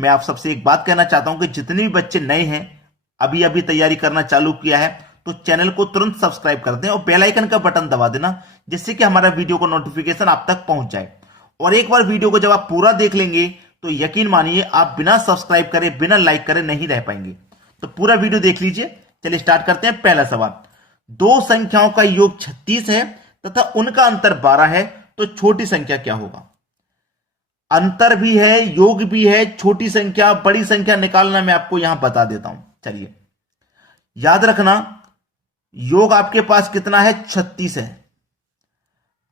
मैं आप सबसे एक बात कहना चाहता हूं कि जितने भी बच्चे नए हैं, अभी अभी तैयारी करना चालू किया है, तो चैनल को तुरंत सब्सक्राइब कर दें और बेल आइकन का बटन दबा देना, जिससे कि हमारा वीडियो का नोटिफिकेशन आप तक पहुंच जाए। और एक बार वीडियो को जब आप पूरा देख लेंगे तो यकीन मानिए आप बिना सब्सक्राइब करे, बिना लाइक करे नहीं रह पाएंगे। तो पूरा वीडियो देख लीजिए। चलिए स्टार्ट करते हैं। पहला सवाल, दो संख्याओं का योग 36 है तथा उनका अंतर 12 है, तो छोटी संख्या क्या होगा? अंतर भी है, योग भी है, छोटी संख्या बड़ी संख्या निकालना मैं आपको यहां बता देता हूं। चलिए याद रखना, योग आपके पास कितना है? 36 है।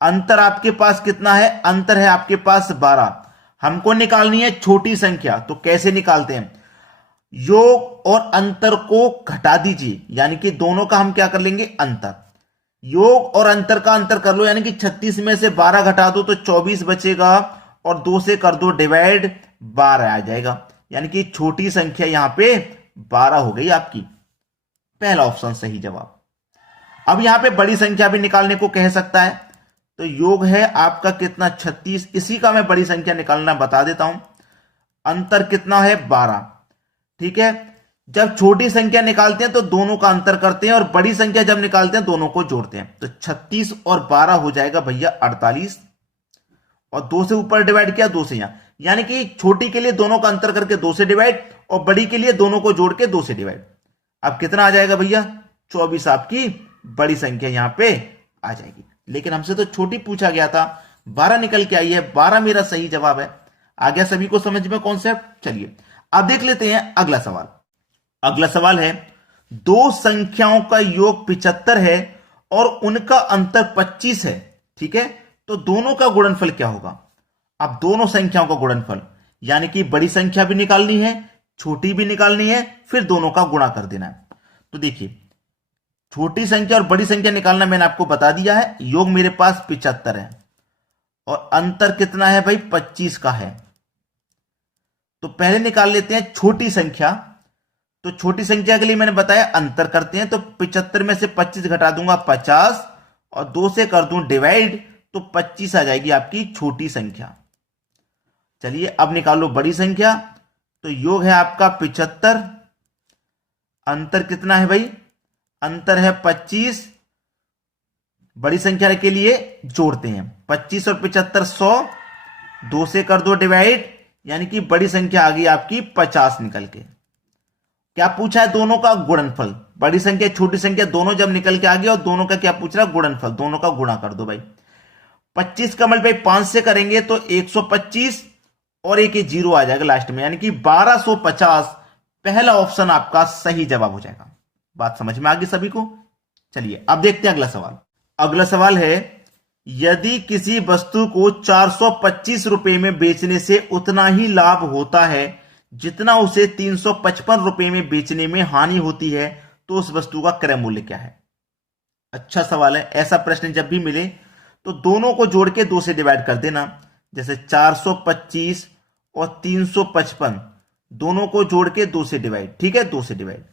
अंतर आपके पास कितना है? अंतर है आपके पास 12। हमको निकालनी है छोटी संख्या, तो कैसे निकालते हैं? योग और अंतर को घटा दीजिए, यानी कि दोनों का हम क्या कर लेंगे? अंतर। योग और अंतर का अंतर कर लो, यानी कि 36 में से 12 घटा दो तो 24 बचेगा, और 2 से कर दो डिवाइड, 12 आ जाएगा। यानी कि छोटी संख्या यहां पे 12 हो गई आपकी। पहला ऑप्शन सही जवाब। अब यहां पे बड़ी संख्या भी निकालने को कह सकता है, तो योग है आपका कितना? 36। इसी का मैं बड़ी संख्या निकालना बता देता हूं। अंतर कितना है? 12। ठीक है, जब छोटी संख्या निकालते हैं तो दोनों का अंतर करते हैं, और बड़ी संख्या जब निकालते हैं दोनों को जोड़ते हैं। तो 36 और 12 हो जाएगा भैया 48, और 2 से ऊपर डिवाइड किया, 2 से यहां, यानी कि छोटी के लिए दोनों का अंतर करके 2 से डिवाइड, और बड़ी के लिए दोनों को जोड़ के 2 से डिवाइड। अब कितना आ जाएगा भैया? 24 आपकी बड़ी संख्या यहां पे आ जाएगी। लेकिन हमसे तो छोटी पूछा गया था, 12 निकल के आई है, 12 मेरा सही जवाब है। आ गया सभी को समझ में कॉन्सेप्ट? चलिए अब देख लेते हैं अगला सवाल। अगला सवाल है, दो संख्याओं का योग 75 है और उनका अंतर 25 है। ठीक है, तो दोनों का गुणनफल क्या होगा? अब दोनों संख्याओं का गुणनफल, यानी कि बड़ी संख्या भी निकालनी है, छोटी भी निकालनी है, फिर दोनों का गुणा कर देना है। तो देखिए, छोटी संख्या और बड़ी संख्या निकालना मैंने आपको बता दिया है। योग मेरे पास 75 है और अंतर कितना है भाई? 25 का है। तो पहले निकाल लेते हैं छोटी संख्या। तो छोटी संख्या के लिए मैंने बताया अंतर करते हैं, तो 75 में से 25 घटा दूंगा 50, और 2 से कर दूं डिवाइड, तो 25 आ जाएगी आपकी छोटी संख्या। चलिए अब निकालो बड़ी संख्या। तो योग है आपका 75, अंतर कितना है भाई? अंतर है 25। बड़ी संख्या के लिए जोड़ते हैं, 25 और 75 100, 2 से कर दो डिवाइड, यानी कि बड़ी संख्या आ गई आपकी 50 निकल के। क्या पूछा है? दोनों का गुणनफल। बड़ी संख्या छोटी संख्या दोनों जब निकल के आ गया, और दोनों का क्या पूछ रहा है? गुणनफल। दोनों का गुणा कर दो भाई। 25 का मल्टीप्लाई 5 से करेंगे तो 125, और एक 0 आ जाएगा लास्ट में, यानी कि 1250 पहला ऑप्शन आपका सही जवाब हो जाएगा। बात समझ में आ गई सभी को? चलिए अब देखते हैं अगला सवाल। अगला सवाल है, यदि किसी वस्तु को 425 रुपए में बेचने से उतना ही लाभ होता है जितना उसे 355 रुपए में बेचने में हानि होती है, तो उस वस्तु का क्रय मूल्य क्या है? अच्छा सवाल है। ऐसा प्रश्न जब भी मिले तो दोनों को जोड़ के 2 से डिवाइड कर देना। जैसे 425 और 355 दोनों को जोड़ के 2 से डिवाइड। ठीक है, 2 से डिवाइड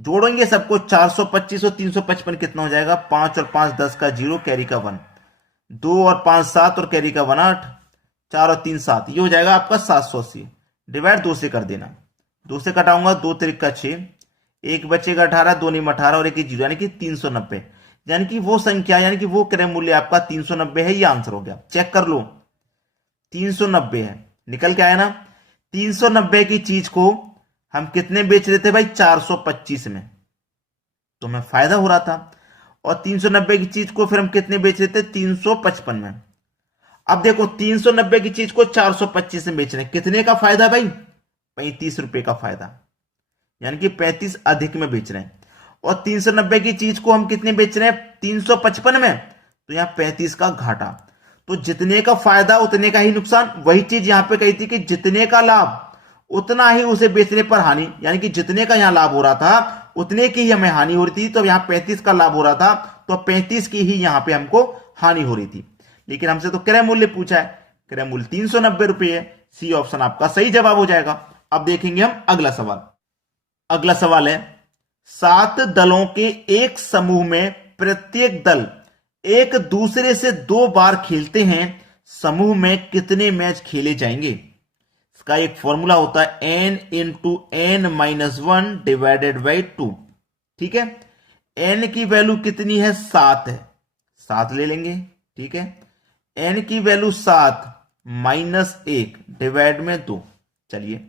जोड़ेंगे सबको। 425 और 355 कितना हो जाएगा? 5 और 5 10 का 0, कैरी का 1, 2 और 5 7 और कैरी का 1 8, 4 और 3 7, ये हो जाएगा आपका 780। डिवाइड 2 से कर देना, 2 से कटाऊंगा 2 त्रिक का 6, एक बचेगा 18, 2 नहीं 18 और एक 0, यानी कि 390। यानी कि वो संख्या, यानी कि वो क्रय मूल्य आपका 390 है। ये आंसर हो गया। चेक कर लो, 390 है, निकल के आया ना। 390 की चीज को हम कितने बेच रहे थे भाई? 425 में, तो हमें फायदा हो रहा था। और 390 की चीज को फिर हम कितने बेच रहे थे? 355 में। अब देखो 390 की चीज को 425 में बेच रहे हैं, कितने का फायदा भाई? 35 रुपए का फायदा, यानी कि 35 अधिक में बेच रहे हैं। और 390 की चीज को हम कितने बेच रहे हैं? 355 में, तो यहां 35 का घाटा। तो जितने का फायदा उतने का ही नुकसान। वही चीज यहां पे कही थी कि जितने का लाभ उतना ही उसे बेचने पर हानि, यानी कि जितने का यहां लाभ हो रहा था उतने की ही हमें हानि हो रही थी। तो यहां 35 का लाभ हो रहा था, तो 35 की ही यहां पे हमको हानि हो रही थी। लेकिन हमसे तो क्रय मूल्य पूछा है, क्रय मूल्य 390 रुपए है। सी ऑप्शन आपका सही जवाब हो जाएगा। अब देखेंगे हम अगला सवाल। अगला सवाल है, 7 दलों के एक समूह में प्रत्येक दल एक दूसरे से 2 बार खेलते हैं, समूह में कितने मैच खेले जाएंगे? का एक फॉर्मूला होता है n into n minus 1 divided by 2। ठीक है, n की वैल्यू कितनी है? 7 है, 7 ले लेंगे। ठीक है, n की वैल्यू 7 माइनस 1 डिवाइड में 2। चलिए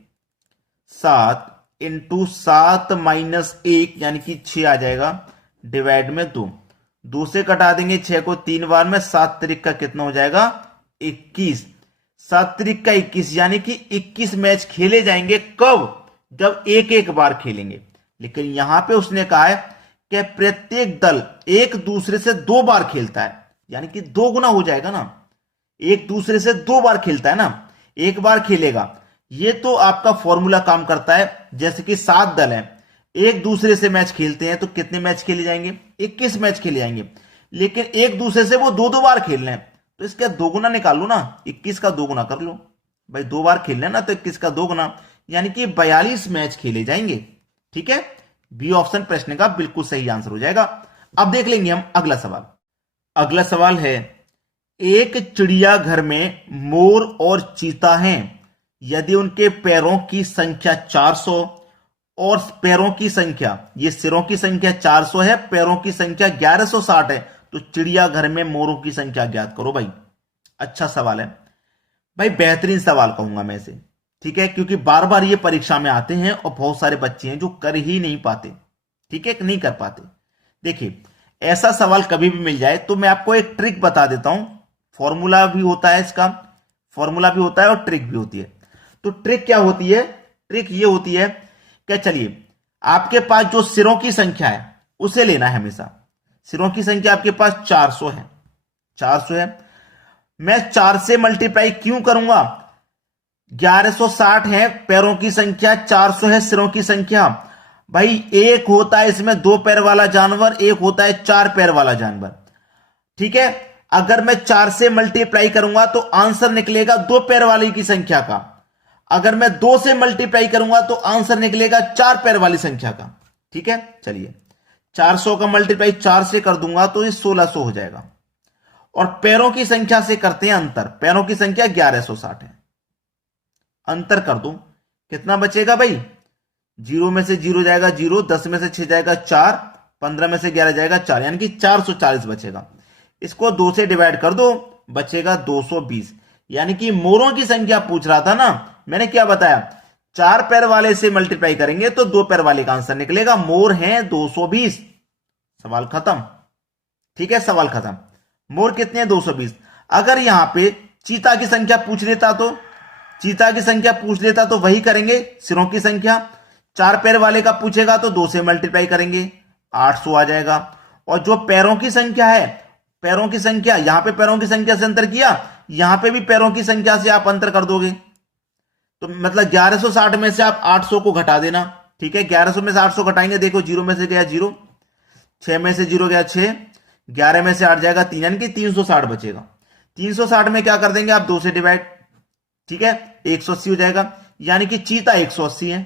7 इंटू 7 माइनस 1 यानी कि 6 आ जाएगा डिवाइड में 2। 2 से कटा देंगे 6 को 3 बार में, 7 त्रिक का कितना हो जाएगा? 21। 7 त्रिक का 21 यानी कि 21 मैच खेले जाएंगे। कब? जब एक एक बार खेलेंगे। लेकिन यहां पे उसने कहा है कि प्रत्येक दल एक दूसरे से 2 बार खेलता है, यानी कि 2 गुना हो जाएगा ना। एक दूसरे से 2 बार खेलता है ना, एक बार खेलेगा। ये तो आपका फॉर्मूला काम करता है। जैसे कि 7 दल हैं, एक दूसरे से मैच खेलते हैं तो कितने मैच खेले जाएंगे? 21 मैच खेले जाएंगे। लेकिन एक दूसरे से वो 2-2 बार खेल रहे हैं, तो इसका 2 गुना निकाल लो ना, 21 का 2 गुना कर लो भाई। 2 बार खेल रहे हैं ना, तो 21 का 2 गुना यानी कि 42 मैच खेले जाएंगे। ठीक है, बी ऑप्शन प्रश्न का बिल्कुल सही आंसर हो जाएगा। अब देख लेंगे हम अगला सवाल। अगला सवाल है, एक चिड़ियाघर में मोर और चीता हैं। यदि उनके पैरों की संख्या 400 और पैरों की संख्या, ये सिरों की संख्या 400 है, पैरों की संख्या 1160 है, तो चिड़ियाघर में मोरों की संख्या ज्ञात करो भाई। अच्छा सवाल है भाई, बेहतरीन सवाल कहूंगा मैं इसे। ठीक है, क्योंकि बार बार ये परीक्षा में आते हैं और बहुत सारे बच्चे हैं जो कर ही नहीं पाते। ठीक है, नहीं कर पाते। देखिए, ऐसा सवाल कभी भी मिल जाए तो मैं आपको एक ट्रिक बता देता हूं। फॉर्मूला भी होता है इसका, फॉर्मूला भी होता है और ट्रिक भी होती है। तो ट्रिक क्या होती है? ट्रिक ये होती है कि चलिए, आपके पास जो सिरों की संख्या है उसे लेना है हमेशा। सिरों की संख्या आपके पास 400 है, 400 है। मैं 4 से मल्टीप्लाई क्यों करूंगा? 1160 है पैरों की संख्या, 400 है सिरों की संख्या। भाई एक होता है इसमें 2 पैर वाला जानवर, एक होता है 4 पैर वाला जानवर। ठीक है, अगर मैं 4 से मल्टीप्लाई करूंगा तो आंसर निकलेगा 2 पैर वाली की संख्या का। अगर मैं 2 से मल्टीप्लाई करूंगा तो आंसर निकलेगा 4 पैर वाली संख्या का। ठीक है, चलिए 400 का मल्टीप्लाई 4 से कर दूंगा तो ये 1600 हो जाएगा। और पैरों की संख्या से करते हैं अंतर। पैरों की संख्या 1160 है, अंतर कर दूं कितना बचेगा भाई? 0 में से 0 जाएगा 0, 10 में से 6 जाएगा 4, 15 में से 11 जाएगा 4, यानी कि 440 बचेगा। इसको 2 से डिवाइड कर दो, बचेगा 220। यानी कि मोरों की संख्या पूछ रहा था ना, मैंने क्या बताया? 4 पैर वाले से मल्टीप्लाई करेंगे तो 2 पैर वाले का आंसर निकलेगा। मोर हैं 220। सवाल खत्म। ठीक है, सवाल खत्म। मोर कितने हैं? 220। अगर यहां पे चीता की संख्या पूछ लेता तो, चीता की संख्या पूछ लेता तो वही करेंगे, सिरों की संख्या। 4 पैर वाले का पूछेगा तो 2 से मल्टीप्लाई करेंगे, 800 आ जाएगा। और जो पैरों की संख्या है, पैरों की संख्या, यहां पे पैरों की संख्या से अंतर किया, यहां पे भी पैरों की संख्या से आप अंतर कर दोगे। तो मतलब 1160 में से आप 800 को घटा देना। ठीक है, 1100 में से 800 घटाएंगे, देखो 0 में से गया 0, 6 में से 0 गया 6, 11 में से 8 जाएगा 3, यानी कि 360 बचेगा। 360 में क्या कर देंगे आप? 2 से डिवाइड। ठीक है, 180 हो जाएगा, यानी कि चीता 180 है।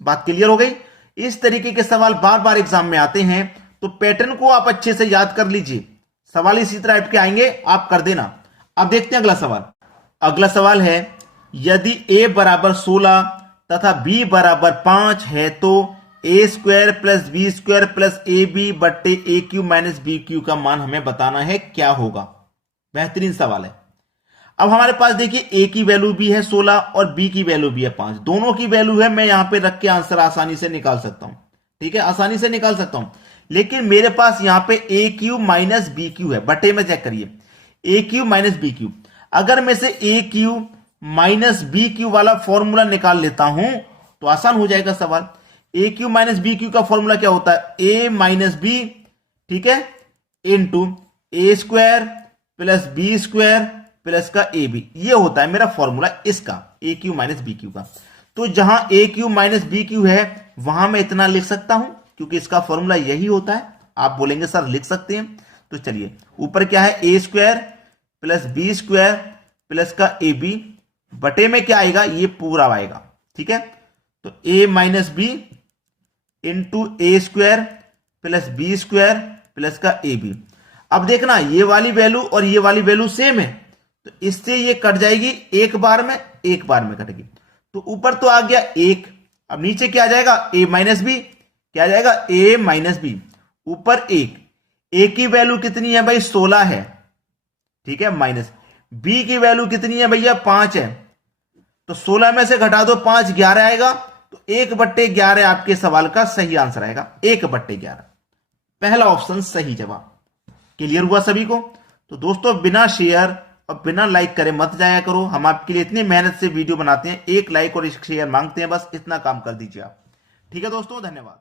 बात क्लियर हो गई? इस तरीके के सवाल बार बार एग्जाम में आते हैं, तो पैटर्न को आप अच्छे से याद कर लीजिए। सवाल इसी तरह के आएंगे, आप कर देना। अब देखते हैं अगला सवाल। अगला सवाल है, यदि a बराबर 16 तथा b बराबर 5 है तो a square plus B square plus A B बट्टे A Q minus B Q का मान हमें बताना है, क्या होगा? बेहतरीन सवाल है। अब हमारे पास देखिए a की वैल्यू भी है 16 और b की वैल्यू भी है 5, दोनों की वैल्यू है। मैं यहां पे रख के आंसर आसानी से निकाल सकता हूं। ठीक है, आसानी से निकाल सकता हूं। लेकिन मेरे पास यहां पे A Q minus B cube है, बटे में चेक करिए, A Q minus B cube. अगर मैं से A Q minus B cube वाला फॉर्मूला निकाल लेता हूं तो आसान हो जाएगा सवाल। A Q minus B Q का फॉर्मूला क्या होता है? ए माइनस बी, ठीक है, into A square plus B square plus का ए बी। ये होता है मेरा फॉर्मूला इसका, A Q minus B Q का। तो जहां ए क्यू माइनस बी क्यू है वहां मैं इतना लिख सकता हूं, क्योंकि इसका फॉर्मूला यही होता है। आप बोलेंगे सर लिख सकते हैं, तो चलिए ऊपर क्या है? A square plus B square plus का ए बी, बटे में क्या आएगा? ये पूरा आएगा। ठीक है, तो A minus B into A square plus B square plus का ए बी। अब देखना, ये वाली वैल्यू और ये वाली वैल्यू सेम है, तो इससे ये कट जाएगी एक बार में, एक बार में कटेगी। तो ऊपर तो आ गया 1, अब नीचे क्या आ जाएगा a माइनस बी, क्या आ जाएगा a माइनस बी, ऊपर 1, a की वैल्यू कितनी है भाई 16 है, ठीक है, माइनस b की वैल्यू कितनी है भैया 5 है, तो 16 में से घटा दो 5, 11 आएगा, तो 1/11 आपके सवाल का सही आंसर आएगा, 1/11, पहला ऑप्शन सही जवाब। क्लियर हुआ सभी को? तो दोस्तों बिना शेयर और बिना लाइक करे मत जाया करो, हम आपके लिए इतनी मेहनत से वीडियो बनाते हैं, एक लाइक और एक शेयर मांगते हैं, बस इतना काम कर दीजिए आप। ठीक है दोस्तों, धन्यवाद।